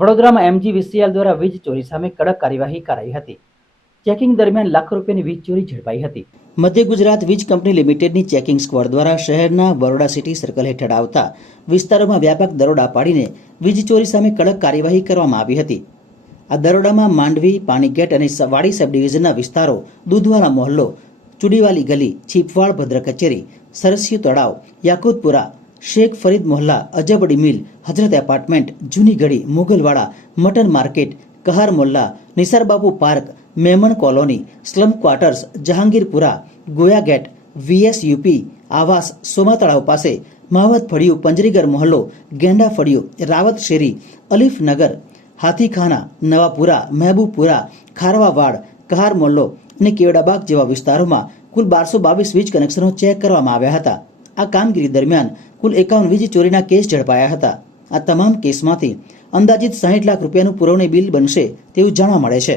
વડોદરામાં એમજીવીસીએલ દ્વારા વીજ ચોરી સામે કડક કાર્યવાહી કરાઈ હતી. ચેકિંગ દરમિયાન લાખો રૂપિયાની વીજ ચોરી ઝડપાઈ હતી. મધ્ય ગુજરાત વીજ કંપની લિમિટેડની ચેકિંગ સ્ક્વોડ દ્વારા શહેરના બરોડા સિટી સર્કલ હેઠળ આવતા વિસ્તારોમાં વ્યાપક દરોડા પાડીને વીજ ચોરી સામે કડક કાર્યવાહી કરવામાં આવી હતી. આ દરોડામાં માંડવી, પાણીગેટ અને વાડી સબ ડિવિઝનના વિસ્તારો, દૂધવાળા મોહલ્લો, ચુડીવાલી ગલી છીપવાળ ભદ્ર કચેરી સરસ્યુ તળાવ, યાકુતપુરા શેખ ફરીદ મોહલ્લા, અજબડી મિલ હજરત એપાર્ટમેન્ટ, જૂની ગળી Mugalwada, mutton market, Kahar Molla Nisarbabu park, Memon colony, slum quarters, Jahangirpura, Goya gate, VS UP, આવાસ સોમા તળાવ પાસે, માવત ફળિયું, પંજરીગર મોહલ્લો, ગેંડા ફળિયું, રાવત શેરી, અલીફ નગર, હાથીખાના, નવાપુરા, મહેબૂબપુરા ખારવાવાડ કહાર મોલ્લો અને કેવડાબાગ જેવા વિસ્તારોમાં કુલ બારસો બાવીસ વીજ કનેક્શનો ચેક કરવામાં આવ્યા હતા. આ કામગીરી દરમિયાન કુલ એકાવન વીજ ચોરીના કેસ ઝડપાયા હતા. આ તમામ કેસમાંથી અંદાજિત સાહીઠ લાખ રૂપિયાનું પુરવણી બિલ બનશે તેવું જાણવા મળે છે.